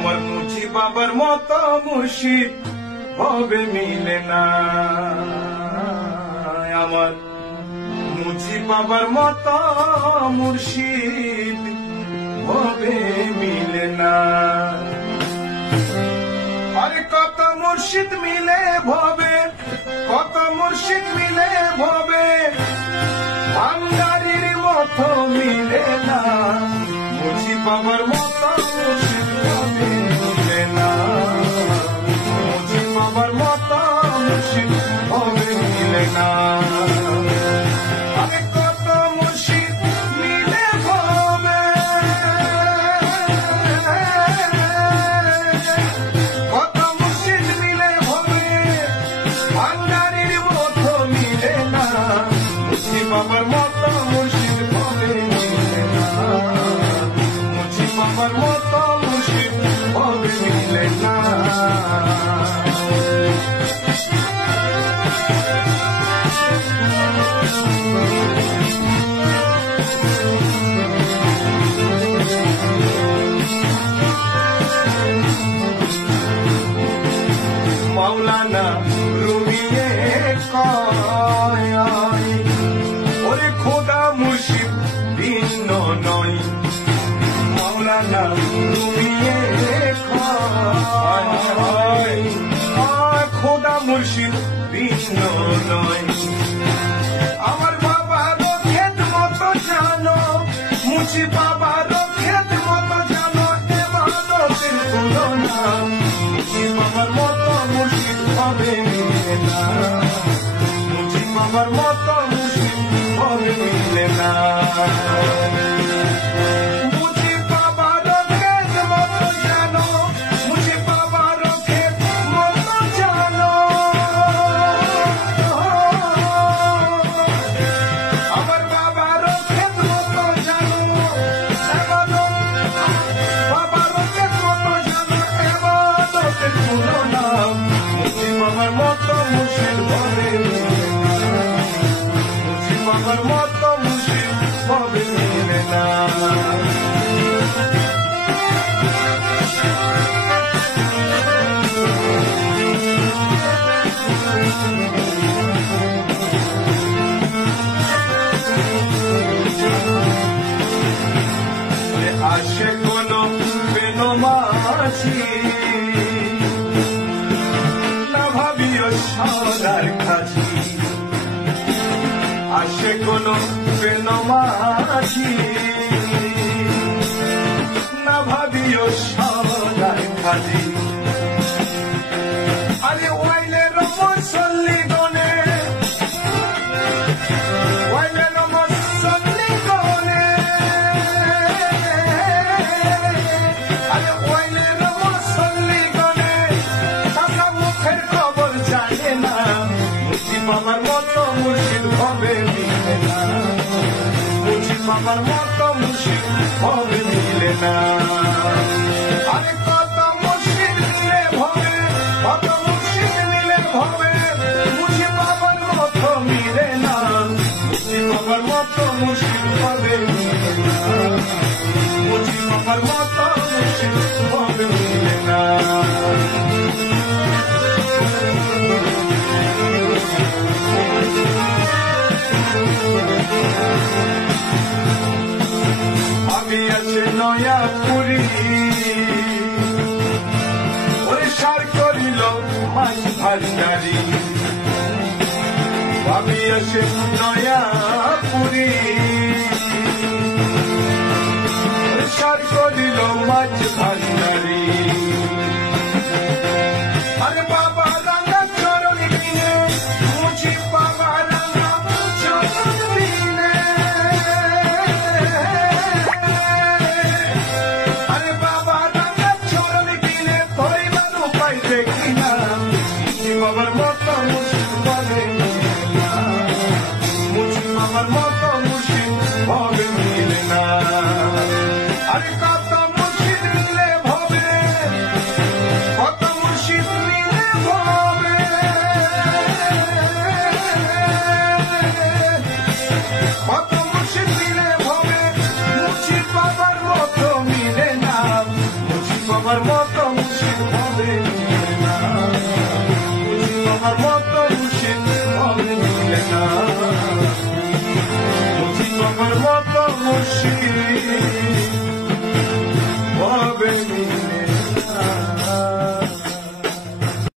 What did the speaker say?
আমার মুচি বাবার মতো মুর্শিদ ভবে মিলে না, আমার মুচি বাবার মতো মুর্শিদ ভবে মিলে না। আরে কত মুর্শিদ মিলে ভবে, কত মুর্শিদ মিলে ভবে, ভান্ডারির মতো মিলে না, মুচি বাবার মতো মুর্শিদ ভবে মিলে না, মুচি বাবার মতো মুর্শিদ ভবে মিলে না। আরে কত মুর্শিদ মিলে ভবে, কত মুর্শিদ মিলে ভবে, ভান্ডারির মতো মিলে না, মুচি বাবার মতো মুর্শিদ ভবে মিলে না, মুচি বাবার মতো মুর্শিদ ভবে মিলে না। মাওলানা রুমিয়ে কয় ওরে খোদা মুর্শিদ ভিন্ন নয়, মাওলানা রুমিয়ে কয় খোদা মুর্শিদ ভিন্ন নয়। আমার বাবার খেত মতো জানো, মুচি বাবার খেত মতো জানো, এবাদতের কোনো নাম, মুচি বাবার মতো মুর্শিদ ভবে মিলে না, মুচি বাবার মতো মুর্শিদ ভবে মিলে না। মুচি বাবার খেত মতো জানো, মুচি বাবার খেত মতো জানো, আমার বাবার খেত মতো জানো, বাবার খেত মতো জানো, এবাদতের কোনো নাম, মুচি বাবার মতো মুর্শিদ ভবে মিলে না, মুচি বাবার মতো মুর্শিদ ভবে মিলে না। আসে কোন বেনমাছি না ভাবিও সদার কাছি, আসে কোন বেনমাছি না ভাবিও সদার কাছি। আরে ওয়াইলে রমসল্লি গনে, ওয়াইলে রমসল্লি গনে, আরে ওয়াইলে রমসল্লি গনে, তারা মুখের খবর জানে না, মুচি বাবার মতো মুর্শিদ ভবে মিলে না, মুচি বাবার মতো মুর্শিদ ভবে মিলে না। আরে কত মুর্শিদ মিলে ভবে, কত মুর্শিদ মিলে ভবে, মুচি বাবার মতো মিলে না, মুচি বাবার মতো মুর্শিদ ভবে মিলে না, মুচি বাবার মতো মুর্শিদ ভবে মিলে না। আমি আছে নয়াপুরি, ওরে সার করিল মাছ ভান্ডারি, আমি আছে নয়াপুরি, ওরে সার করিল মাছ ভান্ডারি। আরে বাবা রাঙা চরণ বিনে, মুচি বাবা রাঙা চরণ বিনে, আরে বাবা রাঙা চরণ বিনে পরিবার উপায় দেখি না, মুচি বাবার মতো মুর্শিদ ভবে মিলে না, মুচি বাবার মতো মুর্শিদ ভবে মিলে না। আরে কত মুর্শিদ মিলে ভবে, কত মুর্শিদ মিলে ভবে, কত মুর্শিদ মিলে ভবে, মুচি বাবার মতো মিলে না, মুচি বাবার মতো মুর্শিদ বাবার মতো মুর্শিদ হবে মিলে না, মুর্শিদ বাবার মতো মুর্শিদ